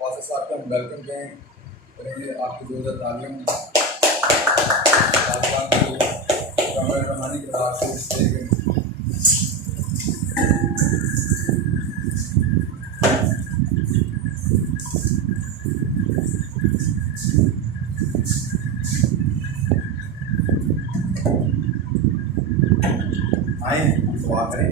واضح صاحب کا ہم ویلکم کریں گے آپ کی ضرورت تعلیم رحمانی کے بعد سے آئیں دعا کریں۔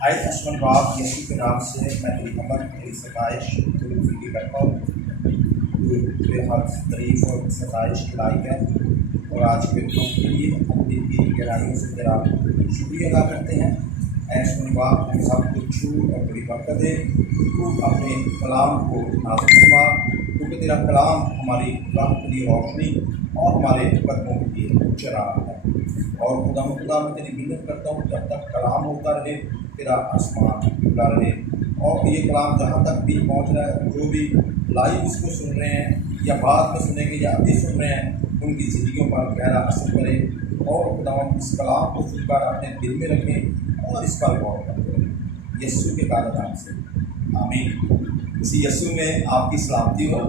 آئے اسمن باپ یسوع کے نام سے میں تیری حمد میری ستائش تیری فکر کرتا ہوں، تیرے ہر تعریف اور ستائش کے لائق ہے، اور آج کے دن کے لیے ہم دل کی گہرائیوں سے تیرا شکریہ ادا کرتے ہیں۔ اے اسمن باپ ہم سب کو چھوٹ اور بڑی برکت دے، تو اپنے کلام کو نازل فرما، کیونکہ تیرا کلام ہماری راہ کے لیے روشنی اور ہمارے قدموں کے لیے چراغ ہے۔ اور خدا میں تیری منت کرتا ہوں جب تک کلام ہوتا رہے تیرا آسمان کھلا رہے، اور یہ کلام جہاں تک بھی پہنچ رہا ہے، جو بھی لائیو اس کو سن رہے ہیں یا بعد میں سنیں گے یا ابھی سن رہے ہیں، ان کی زندگیوں پر گہرا اثر کرے، اور خدا اس کلام کو سن کر اپنے دل میں رکھیں اور اس پر غور کریں، یسوع کے کالے نام سے آمین۔ اسی یسوع میں آپ کی سلامتی ہو۔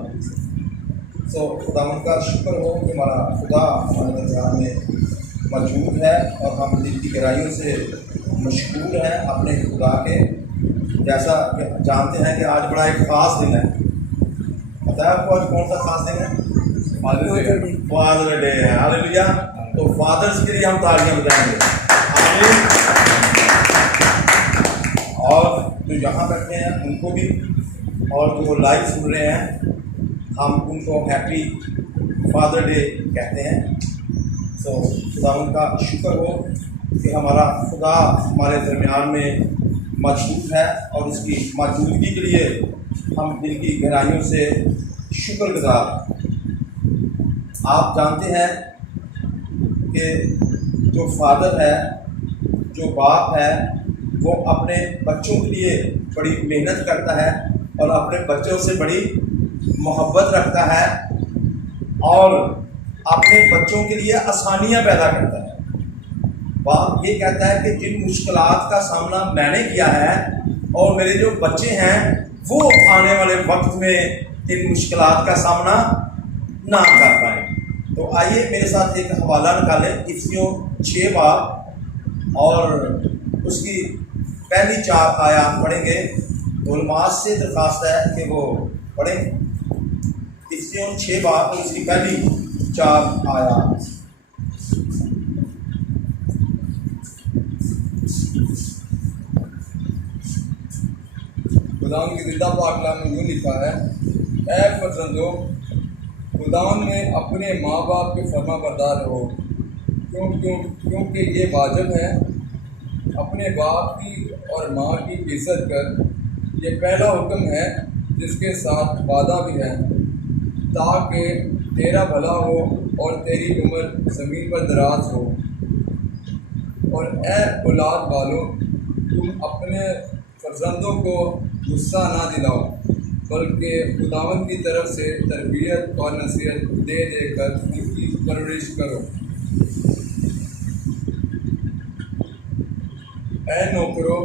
خدا کا شکر ہو کہ ہمارا خدا ہمارے درمیان میں موجود ہے، اور ہم دل کی گہرائیوں سے مشغول ہیں اپنے خدا کے۔ جیسا کہ جانتے ہیں کہ آج بڑا ایک خاص دن ہے، بتایا آپ کو آج کون سا خاص دن ہے؟ فادر ڈے ہے۔ ہاللیلویا۔ تو فادرز کے لیے ہم تالیاں بجائیں گے، آمین۔ اور جو یہاں بیٹھے ہیں ان کو بھی، اور جو لائیو سن رہے ہیں ہم ان کو ہیپی فادر ڈے کہتے ہیں۔ خدا ان کا شکر ہو کہ ہمارا خدا ہمارے درمیان میں موجود ہے، اور اس کی موجودگی کے لیے ہم دل کی گہرائیوں سے شکر گزار ہیں۔ آپ جانتے ہیں کہ جو فادر ہے، جو باپ ہے، وہ اپنے بچوں کے لیے بڑی محنت کرتا ہے اور اپنے بچوں سے بڑی محبت رکھتا ہے، اور اپنے بچوں کے لیے آسانیاں پیدا کرتا ہے۔ باپ یہ کہتا ہے کہ جن مشکلات کا سامنا میں نے کیا ہے اور میرے جو بچے ہیں وہ آنے والے وقت میں ان مشکلات کا سامنا نہ کر پائیں۔ تو آئیے میرے ساتھ ایک حوالہ نکالیں، افسیوں 6 باب اور اس کی پہلی 4 آیات پڑھیں گے۔ علماء سے درخواست ہے کہ وہ پڑھیں افسیوں 6 باب اور اس کی پہلی 4 آیات۔ خداوند کی زندہ پاک کلام میں یوں لکھا ہے، اے فرزندو خداوند میں اپنے ماں باپ کے فرما بردار رہو، کیونکہ یہ واجب ہے۔ اپنے باپ کی اور ماں کی عزت کر، یہ پہلا حکم ہے جس کے ساتھ وعدہ بھی ہے، تاکہ تیرا بھلا ہو اور تیری عمر زمین پر دراز ہو۔ اور اے اولاد والو، تم اپنے فرزندوں کو غصہ نہ دلاؤ، بلکہ خداوند کی طرف سے تربیت اور نصیحت دے دے کر ان کی پرورش کرو۔ اے نوکرو،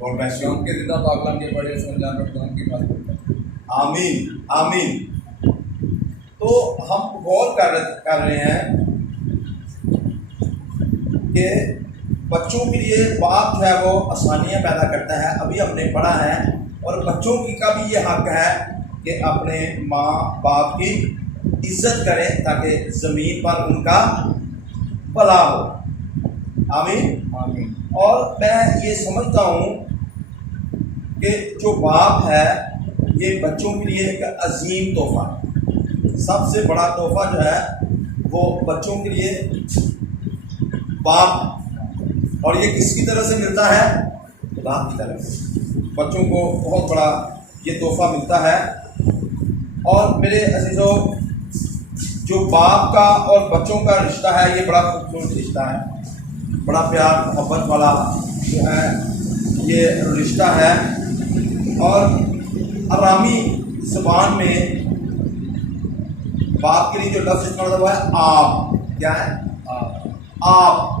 اور میں شام کے زندہ پاکلام کے بڑے سمجھان پر خداوند کی بات کرتا ہوں۔ آمین آمین۔ تو ہم غور کر رہے ہیں کہ بچوں کے لیے باپ جو ہے وہ آسانیاں پیدا کرتا ہے۔ ابھی ہم نے پڑھا ہے، اور بچوں کی کا بھی یہ حق ہے کہ اپنے ماں باپ کی عزت کریں تاکہ زمین پر ان کا بھلا ہو۔ آمین آمین۔ اور میں یہ سمجھتا ہوں کہ جو باپ ہے یہ بچوں کے لیے ایک عظیم تحفہ ہے۔ سب سے بڑا تحفہ جو ہے وہ بچوں کے لیے باپ ہے، اور یہ کس کی طرف سے ملتا ہے؟ خدا کی طرف سے بچوں کو بہت بڑا یہ تحفہ ملتا ہے۔ اور میرے عزیزوں، جو باپ کا اور بچوں کا رشتہ ہے یہ بڑا خوبصورت رشتہ ہے، بڑا پیار محبت والا جو ہے یہ رشتہ ہے۔ اور آرامی زبان میں باپ کے لیے جو لفظ استعمال ہوا ہے آپ، کیا ہے؟ آپ۔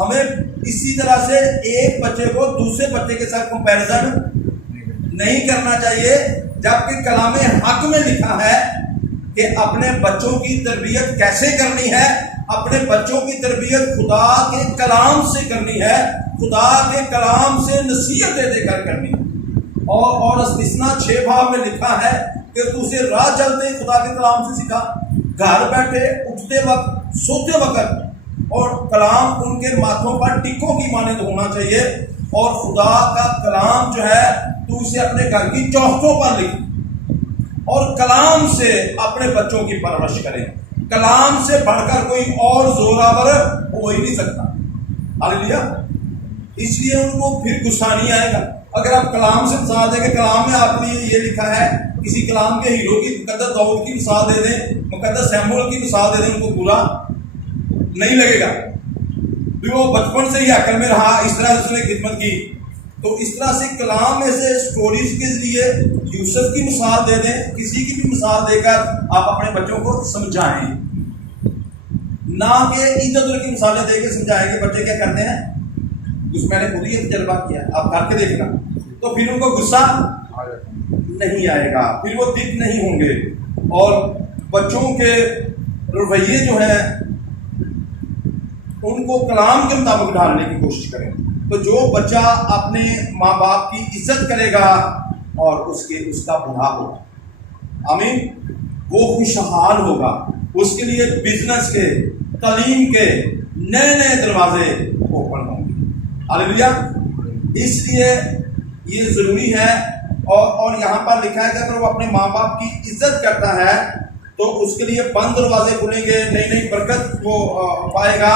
ہمیں اسی طرح سے ایک بچے کو دوسرے بچے کے ساتھ کمپیریزن نہیں کرنا چاہیے، جبکہ کلام حق میں لکھا ہے کہ اپنے بچوں کی تربیت کیسے کرنی ہے، اپنے بچوں کی تربیت خدا کے کلام سے کرنی ہے، خدا کے کلام سے نصیحت دے کر کرنی ہے۔ اور استثنا 6 باب میں لکھا ہے کہ تو اسے راہ چلتے ہی خدا کے کلام سے سکھا، گھر بیٹھے، اٹھتے وقت، سوتے وقت، اور کلام ان کے ماتھوں پر ٹکوں کی مانند ہونا چاہیے۔ اور خدا کا کلام جو ہے تو اسے اپنے گھر کی چوکھٹوں پر لکھ، اور کلام سے اپنے بچوں کی پرورش کریں۔ کلام سے بڑھ کر کوئی اور زوراور ہو ہی نہیں سکتا۔ ہاللیلویا۔ اس لیے ان کو پھر غصہ نہیں آئے گا اگر آپ کلام سے مثال دیں کہ کلام میں آپ نے یہ لکھا ہے، کسی کلام کے ہیرو کی مقدس داؤد کی مثال دے دیں، مقدس سیموئیل کی مثال دے دیں، ان کو برا نہیں لگے گا۔ بھی وہ بچپن سے ہی ہیکل میں رہا، اس طرح سے اس نے خدمت کی، تو اس طرح سے کلام میں سے سٹوریز کے ذریعے یوسف کی مثال دے دیں، کسی کی بھی مثال دے کر آپ اپنے بچوں کو سمجھائیں، نہ کہ ادھر ادھر کی مثالیں دے کے سمجھائیں گے۔ بچے کیا کرتے ہیں، اس میں نے خود ہی تجربہ کیا، آپ کر کے دیکھنا، تو پھر ان کو غصہ نہیں آئے گا، پھر وہ دکھ نہیں ہوں گے، اور بچوں کے رویے جو ہیں ان کو کلام کے مطابق ڈھالنے کی کوشش کریں۔ تو جو بچہ اپنے ماں باپ کی عزت کرے گا اور اس کا بڑھا ہوگا، آمین، وہ خوشحال ہوگا، اس کے لیے بزنس کے، تعلیم کے نئے دروازے اوپن ہوں گے۔ ہاللیلویا۔ اس لیے یہ ضروری ہے، اور یہاں پر لکھا ہے کہ اگر وہ اپنے ماں باپ کی عزت کرتا ہے تو اس کے لیے بند دروازے کھلیں گے، نئی برکت وہ پائے گا،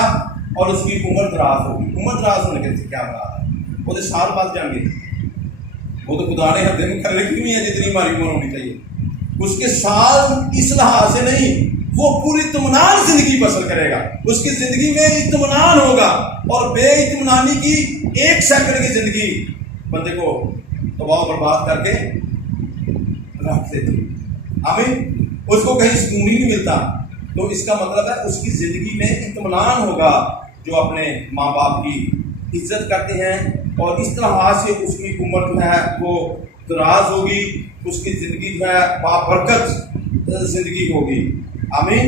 اور اس کی عمر دراز ہوگی۔ عمر دراز ہونے کے کیا مراد ہے، وہ تو سال بعد جائیں گے، وہ تو خدا نے ہر دن کر رکھی ہوئی ہے جتنی ہماری عمر ہونی چاہیے۔ اس کے سال اس لحاظ سے نہیں، وہ پوری اطمینان زندگی بسر کرے گا، اس کی زندگی میں اطمینان ہوگا، اور بے اطمینانی کی 1 سیکنڈ کی زندگی بندے کو تباہ و برباد کر کے رکھ دیتی۔ آمین۔ اس کو کہیں سکون ہی نہیں ملتا، تو اس کا مطلب ہے اس کی زندگی میں اطمینان ہوگا، جو اپنے ماں باپ کی عزت کرتے ہیں، اور اس طرح سے اس کی عمر جو ہے وہ دراز ہوگی، اس کی زندگی جو ہے بابرکت زندگی ہوگی۔ آمین۔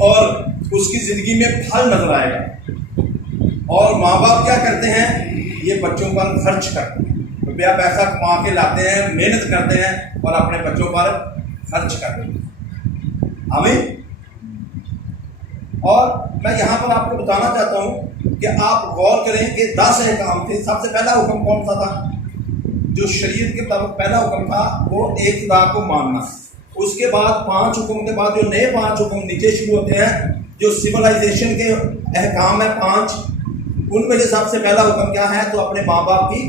اور اس کی زندگی میں پھل نظر آئے گا۔ اور ماں باپ کیا کرتے ہیں، یہ بچوں پر خرچ کرتے ہیں، روپیہ پیسہ کما کے لاتے ہیں، محنت کرتے ہیں، اور اپنے بچوں پر خرچ کرتے ہیں۔ آمین۔ اور میں یہاں پر آپ کو بتانا چاہتا ہوں کہ آپ غور کریں کہ 10 احکام تھے۔ سب سے پہلا حکم کون سا تھا؟ جو شریعت کے مطابق پہلا حکم تھا وہ ایک خدا کو ماننا۔ اس کے بعد 5 حکم کے بعد جو نئے 5 حکم نیچے شروع ہوتے ہیں، جو سیولائزیشن کے احکام ہیں 5، ان میں سے سب سے پہلا حکم کیا ہے؟ تو اپنے ماں باپ کی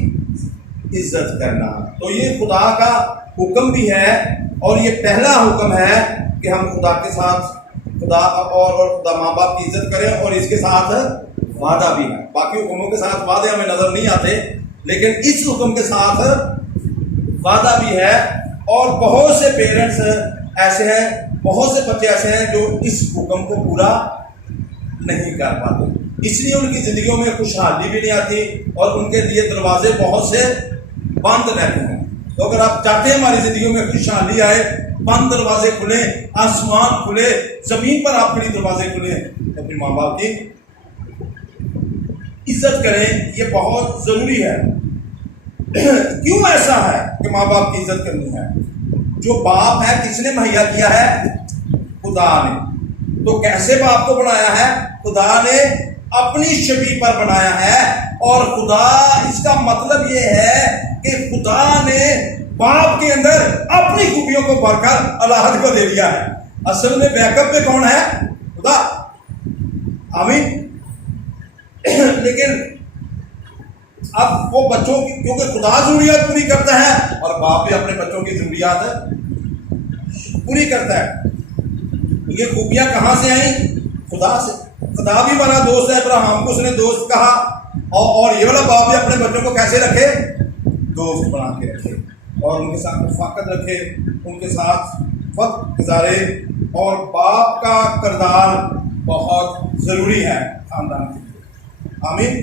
عزت کرنا۔ تو یہ خدا کا حکم بھی ہے، اور یہ پہلا حکم ہے کہ ہم خدا کے ساتھ خدا ماں باپ کی عزت کریں، اور اس کے ساتھ وعدہ بھی ہے۔ باقی حکموں کے ساتھ وعدے ہمیں نظر نہیں آتے، لیکن اس حکم کے ساتھ وعدہ بھی ہے۔ اور بہت سے پیرنٹس ایسے ہیں، بہت سے بچے ایسے ہیں جو اس حکم کو پورا نہیں کر پاتے، اس لیے ان کی زندگیوں میں خوشحالی بھی نہیں آتی، اور ان کے لیے دروازے بہت سے بند رہتے ہیں۔ تو اگر آپ چاہتے ہیں ہماری زندگیوں میں خوشحالی آئے، بند دروازے کھلیں، آسمان کھلے، زمین پر آپ کے لیے دروازے کھلیں، تو اپنے ماں باپ کی عزت کریں، یہ بہت ضروری ہے۔ کیوں ایسا ہے کہ ماں باپ کی عزت کرنی ہے؟ جو باپ ہے کس نے مہیا کیا ہے؟ خدا نے۔ تو کیسے باپ کو بنایا ہے؟ خدا نے اپنی شبیہ پر بنایا ہے، اور خدا، اس کا مطلب یہ ہے کہ خدا نے باپ کے اندر اپنی خوبیوں کو بھر کر الہد کو دے دیا ہے۔ اصل میں بیک اپ پہ کون ہے؟ خدا۔ آمین۔ لیکن اب وہ بچوں کی، کیونکہ خدا ضروریات پوری کرتا ہے، اور باپ بھی اپنے بچوں کی ضروریات پوری کرتا ہے۔ یہ خوبیاں کہاں سے آئیں؟ خدا سے۔ خدا بھی ہمارا دوست ہے، ابراہیم کو اس نے دوست کہا، اور یہ والا باپ بھی اپنے بچوں کو کیسے رکھے؟ دوست بنا کے رکھے، اور ان کے ساتھ رفاقت رکھے، ان کے ساتھ وقت گزارے۔ اور باپ کا کردار بہت ضروری ہے خاندان کے لیے۔ آمین.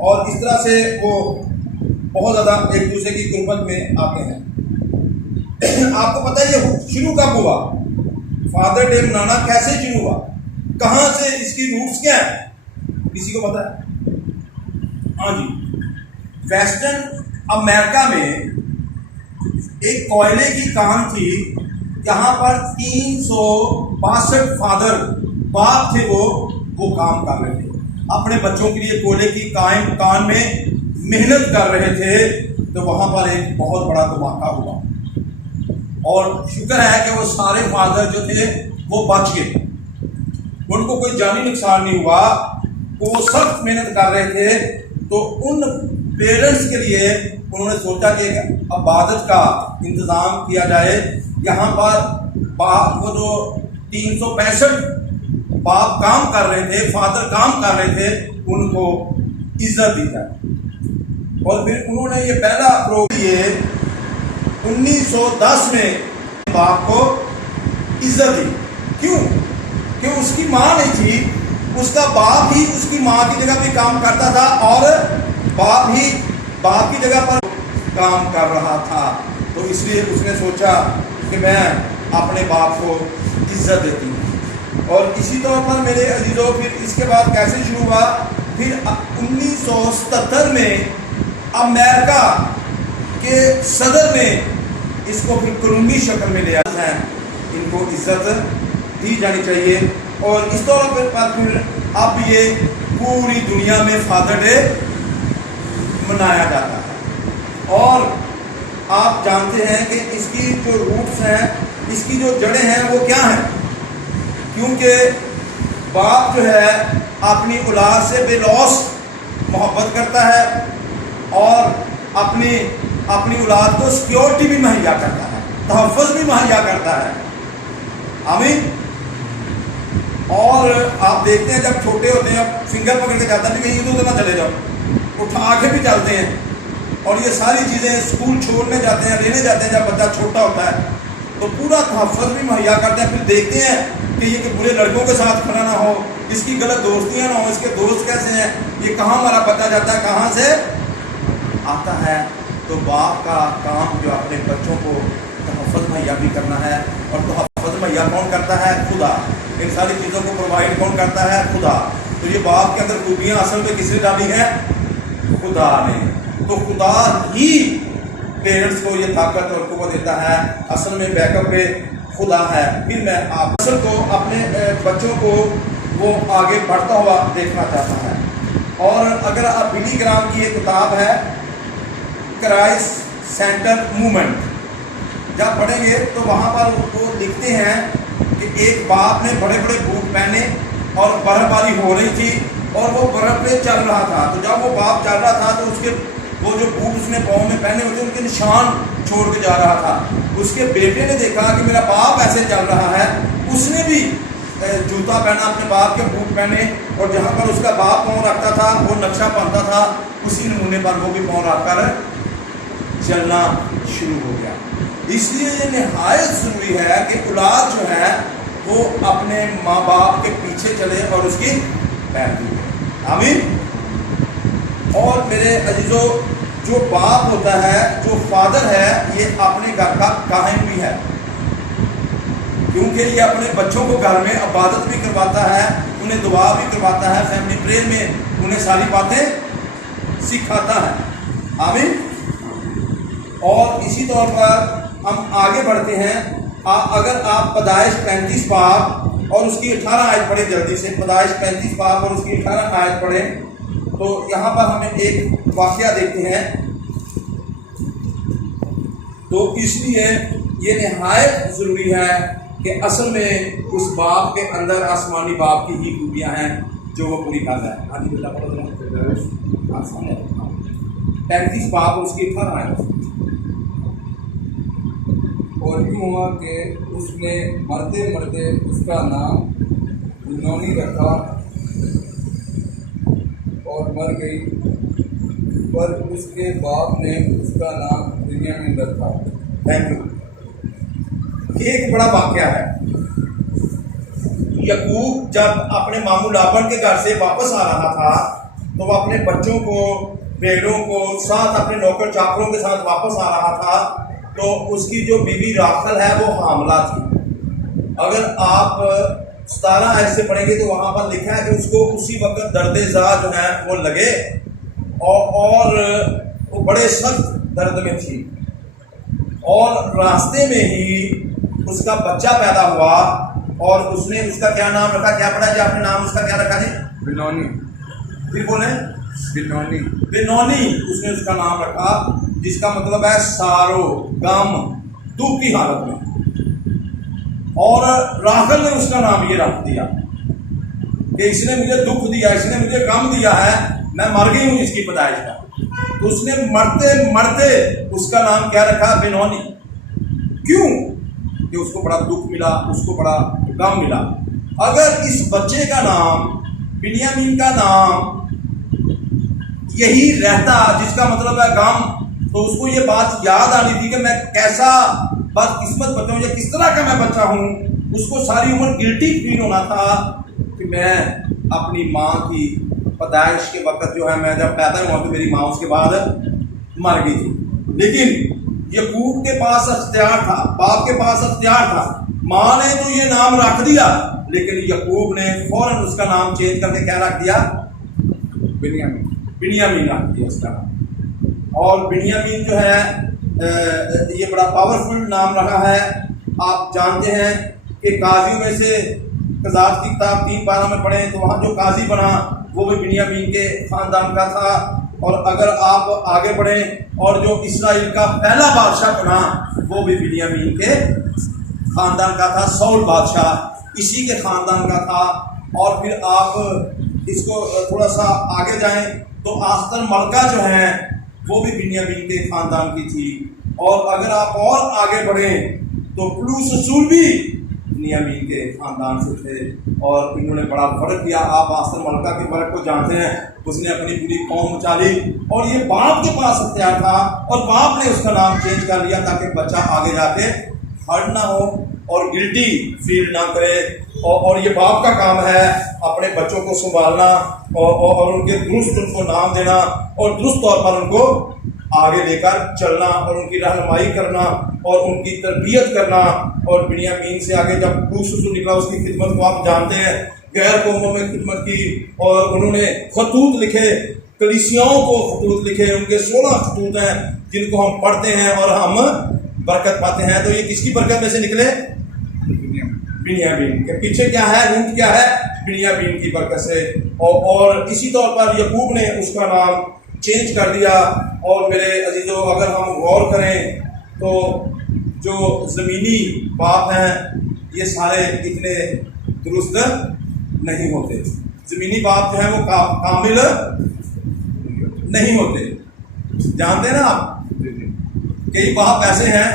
اور اس طرح سے وہ بہت زیادہ ایک دوسرے کی قربت میں آتے ہیں. آپ کو پتہ ہے یہ شروع کب ہوا؟ فادر ڈے منانا کیسے شروع ہوا؟ کہاں سے اس کی روٹس کیا ہیں؟ کسی کو پتہ ہے؟ ہاں جی، ویسٹرن امریکہ میں ایک کوئلے کی کان تھی. یہاں پر 362 فادر باپ تھے، وہ کام کر رہے تھے اپنے بچوں کے لیے. کوئلے کی کان میں محنت کر رہے تھے. تو وہاں پر ایک بہت بڑا دھماکہ ہوا، اور شکر ہے کہ وہ سارے فادر جو تھے وہ بچ گئے، ان کو کوئی جانی نقصان نہیں ہوا. وہ سخت محنت کر رہے تھے. تو ان پیرنٹس کے لیے انہوں نے سوچا کہ عبادت کا انتظام کیا جائے. یہاں پر وہ جو 365 باپ کام کر رہے تھے، فادر کام کر رہے تھے، ان کو عزت دی جائے. اور پھر انہوں نے یہ پہلا پروگرام 1910 میں باپ کو عزت دی. کیوں؟ کہ اس کی ماں نہیں تھی، اس کا باپ ہی اس کی ماں کی جگہ پہ کام کرتا تھا، اور باپ ہی باپ کی جگہ پر کام کر رہا تھا. تو اس لیے اس نے سوچا کہ میں اپنے باپ کو عزت دیتی ہوں. اور اسی طور پر میرے عزیزوں پھر اس کے بعد کیسے شروع ہوا؟ پھر 1977 میں امریکہ کے صدر نے اس کو پھر قانونی شکل میں لیا ہے. ان کو عزت دی جانی چاہیے. اور اس طور پر پھر اب یہ پوری دنیا میں فادر ڈے منایا جاتا ہے. اور آپ جانتے ہیں کہ اس کی جو روٹس ہیں، اس کی جو جڑیں ہیں وہ کیا ہیں؟ کیونکہ باپ جو ہے اپنی اولاد سے بے لوث محبت کرتا ہے، اور اپنی اولاد کو سیکیورٹی بھی مہیا کرتا ہے، تحفظ بھی مہیا کرتا ہے. آمین. اور آپ دیکھتے ہیں جب چھوٹے ہوتے ہیں، اب فنگر پکڑ کے جاتا ہے کہ کہیں ادھر نہ چلے جاؤ، اٹھا کے بھی چلتے ہیں. اور یہ ساری چیزیں اسکول چھوڑنے جاتے ہیں، لینے جاتے ہیں جب بچہ چھوٹا ہوتا ہے، تو پورا تحفظ بھی مہیا کرتے ہیں. پھر دیکھتے ہیں کہ یہ کہ برے لڑکوں کے ساتھ کھڑا نہ ہو، اس کی غلط دوستیاں نہ ہو، اس کے دوست کیسے ہیں، یہ کہاں ہمارا بچہ جاتا ہے، کہاں سے آتا ہے. تو باپ کا کام جو اپنے بچوں کو تحفظ مہیا بھی کرنا ہے. اور تحفظ مہیا کون کرتا ہے؟ خدا. ان ساری چیزوں کو پرووائڈ کون کرتا ہے؟ خدا. تو یہ باپ کے اندر خوبیاں اصل میں کس نے ڈالی ہیں؟ خدا نے. تو خدا ہی پیرنٹس کو یہ طاقت اور قوت دیتا ہے. اصل میں بیک اپ پہ خدا ہے. پھر میں آپ اصل کو اپنے بچوں کو وہ آگے بڑھتا ہوا دیکھنا چاہتا ہے. اور اگر آپ بلی گرام کی ایک کتاب ہے کرائسٹ سینٹر موومنٹ، جب پڑھیں گے تو وہاں پر وہ لکھتے ہیں کہ ایک باپ نے بڑے بڑے بوٹ پہنے اور برف باری ہو رہی تھی اور وہ برف پہ چل رہا تھا. تو جب وہ باپ چل رہا تھا تو اس کے وہ جو بوٹ اس نے پاؤں میں پہنے ہوتے ان کے نشان چھوڑ کے جا رہا تھا. اس کے بیٹے نے دیکھا کہ میرا باپ ایسے چل رہا ہے، اس نے بھی جوتا پہنا، اپنے باپ کے بوٹ پہنے، اور جہاں پر اس کا باپ پاؤں رکھتا تھا وہ نقشہ بنتا تھا، اسی نمونے پر وہ بھی پاؤں رکھ کر چلنا شروع ہو گیا. اس لیے یہ نہایت ضروری ہے کہ اولاد جو ہے وہ اپنے ماں باپ کے پیچھے چلے اور اس کی پیروی کرے. آمین. اور میرے عزیزو، جو باپ ہوتا ہے، جو فادر ہے، یہ اپنے گھر کا کاہن بھی ہے، کیونکہ یہ اپنے بچوں کو گھر میں عبادت بھی کرواتا ہے، انہیں دعا بھی کرواتا ہے، فیملی پریئر میں انہیں ساری باتیں سکھاتا ہے. آمین. اور اسی طور پر ہم آگے بڑھتے ہیں. اگر آپ پیدائش 35 باب اور اس کی 18 آیت پڑھیں، جلدی سے پیدائش 35 باب اور اس کی 18 آیت پڑھیں، تو یہاں پر ہمیں ایک واقعہ دیکھتے ہیں. تو اس لیے یہ نہایت ضروری ہے کہ اصل میں اس باپ کے اندر آسمانی باپ کی ہی خوبیاں ہیں جو وہ پوری کر رہا ہے. ہاں جی، 35 باب اور اس کی 18 آیت. اور یوں ہوا کہ اس نے مرتے مرتے اس کا نام بنونی رکھا اور مر گئی، پر اس کے باپ نے اس کا نام بنیامین رکھا. Thank you. یہ ایک بڑا واقعہ ہے. یعقوب جب اپنے ماموں لابن کے گھر سے واپس آ رہا تھا تو وہ اپنے بچوں کو، بیڑوں کو ساتھ اپنے نوکر چاکروں کے ساتھ واپس آ رہا تھا، تو اس کی جو بیوی راخل ہے وہ حاملہ تھی۔ اگر آپ 17 آیت سے پڑھیں گے تو وہاں پر لکھا ہے کہ اس کو اسی وقت درد زا جو ہے وہ لگے اور وہ بڑے سخت درد میں تھی، اور راستے میں ہی اس کا بچہ پیدا ہوا اور اس نے اس کا کیا نام رکھا؟ کیا پڑھا جی آپ نے نام اس کا کیا رکھا جی؟ بنونی، پھر بولیں بنونی، بنونی اس نے اس کا نام رکھا، جس کا مطلب ہے سارو، غم، دکھ کی حالت میں۔ اور راحل نے اس کا نام یہ رکھ دیا کہ اس نے مجھے دکھ دیا، اس نے مجھے غم دیا ہے، میں مر گئی ہوں اس کی پیدائش کا۔ تو اس نے مرتے مرتے اس کا نام کیا رکھا؟ بنونی۔ کیوں؟ کہ اس کو بڑا دکھ ملا، اس کو بڑا غم ملا۔ اگر اس بچے کا نام، بنیامین کا نام یہی رہتا جس کا مطلب ہے غم، تو اس کو یہ بات یاد آنی تھی کہ میں کیسا بدقسمت بچہ ہوں، یا کس طرح کا میں بچہ ہوں۔ اس کو ساری عمر گلٹی فیل ہونا تھا کہ میں اپنی ماں کی پیدائش کے وقت جو ہے، میں جب پیدا ہوا تو میری ماں اس کے بعد مر گئی تھی۔ لیکن یعقوب کے پاس اختیار تھا، باپ کے پاس اختیار تھا، ماں نے تو یہ نام رکھ دیا، لیکن یعقوب نے فوراً اس کا نام چینج کر کے کیا رکھ دیا؟ بنیامین، بنیامین رکھ دیا اس کا نام۔ اور بنیامین جو ہے یہ بڑا پاورفل نام رہا ہے۔ آپ جانتے ہیں کہ قاضیوں میں سے قضات کی کتاب 3:12 میں پڑھیں تو وہاں جو قاضی بنا وہ بھی بنیامین کے خاندان کا تھا۔ اور اگر آپ آگے بڑھیں اور جو اسرائیل کا پہلا بادشاہ بنا وہ بھی بنیامین کے خاندان کا تھا، سول بادشاہ اسی کے خاندان کا تھا۔ اور پھر آپ اس کو تھوڑا سا آگے جائیں تو آستر ملکہ جو ہیں وہ بھی بنیامین کے خاندان کی تھی۔ اور اگر آپ اور آگے بڑھیں تو پلوس رسول بھی بنیامین کے خاندان سے تھے، اور انہوں نے بڑا فرق کیا۔ آپ آستر ملکہ کے فرق کو جانتے ہیں، اس نے اپنی پوری قوم اچالی، اور یہ باپ کے پاس اختیار تھا اور باپ نے اس کا نام چینج کر لیا تاکہ بچہ آگے جا کے ہرٹ نہ ہو اور گلٹی فیل نہ کرے۔ اور یہ باپ کا کام ہے اپنے بچوں کو سنبھالنا اور ان کے درست ان کو نام دینا اور درست طور پر ان کو آگے لے کر چلنا اور ان کی رہنمائی کرنا اور ان کی تربیت کرنا۔ اور بنیامین سے آگے جب یوسف نکلا اس کی خدمت کو آپ جانتے ہیں، غیر قوموں میں خدمت کی، اور انہوں نے خطوط لکھے، کلیسیاؤں کو خطوط لکھے، ان کے 16 خطوط ہیں جن کو ہم پڑھتے ہیں اور ہم برکت پاتے ہیں۔ تو یہ کس کی برکت میں سے نکلے؟ بنیامین کے پیچھے کیا ہے؟ روٹ کیا ہے؟ بنیامین کی برکت سے۔ اور اسی طور پر یعقوب نے اس کا نام چینج کر دیا۔ اور میرے عزیزو، اگر ہم غور کریں تو جو زمینی باپ ہیں یہ سارے اتنے درست نہیں ہوتے۔ زمینی باپ جو ہیں وہ کامل نہیں ہوتے، جانتے ہیں نا آپ؟ کئی باپ ایسے ہیں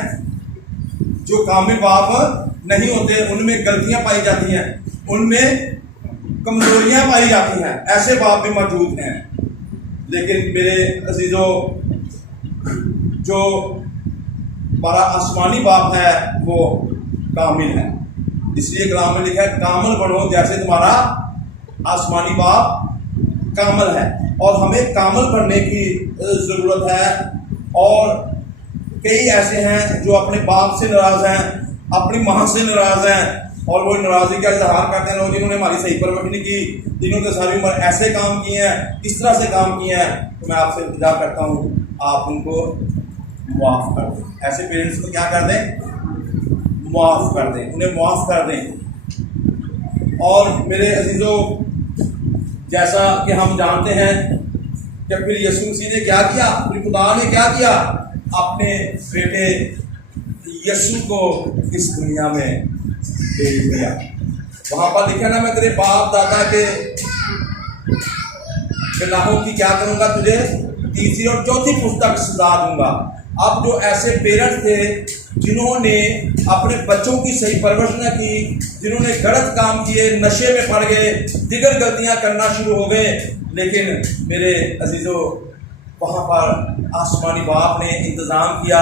جو کامل باپ نہیں ہوتے، ان میں غلطیاں پائی جاتی ہیں، ان میں کمزوریاں پائی جاتی ہیں، ایسے باپ بھی موجود ہیں۔ لیکن میرے عزیزو، جو ہمارا آسمانی باپ ہے وہ کامل ہے، اس لیے کلام میں لکھا ہے کامل بنو جیسے تمہارا آسمانی باپ کامل ہے۔ اور ہمیں کامل بننے کی ضرورت ہے۔ اور کئی ایسے ہیں جو اپنے باپ سے ناراض ہیں، اپنی ماں سے ناراض ہیں، اور وہ ناراضی کا اظہار کرتے ہیں، لوگ جنہوں نے ہماری صحیح پرورش نہیں کی، جنہوں نے ساری عمر ایسے کام کیے ہیں، اس طرح سے کام کیے ہیں، تو میں آپ سے التجا کرتا ہوں آپ ان کو معاف کر دیں۔ ایسے پیرنٹس کو کیا کر دیں؟ معاف کر دیں، انہیں معاف کر دیں۔ اور میرے عزیزو، جیسا کہ ہم جانتے ہیں کہ پھر یسوع مسیح نے کیا کیا، پھر خدا نے کیا کیا، اپنے بیٹے یسوع کو اس دنیا میں بھیج دیا۔ وہاں پر لکھا نا، میں تیرے باپ دادا کے گناہوں کی کیا کروں گا، تجھے تیسری اور چوتھی پشت تک سزا دوں گا۔ اب جو ایسے پیرنٹ تھے جنہوں نے اپنے بچوں کی صحیح پرورش نہ کی، جنہوں نے غلط کام کیے، نشے میں پڑ گئے، دیگر غلطیاں کرنا شروع ہو گئے، لیکن میرے عزیزو وہاں پر آسمانی باپ نے انتظام کیا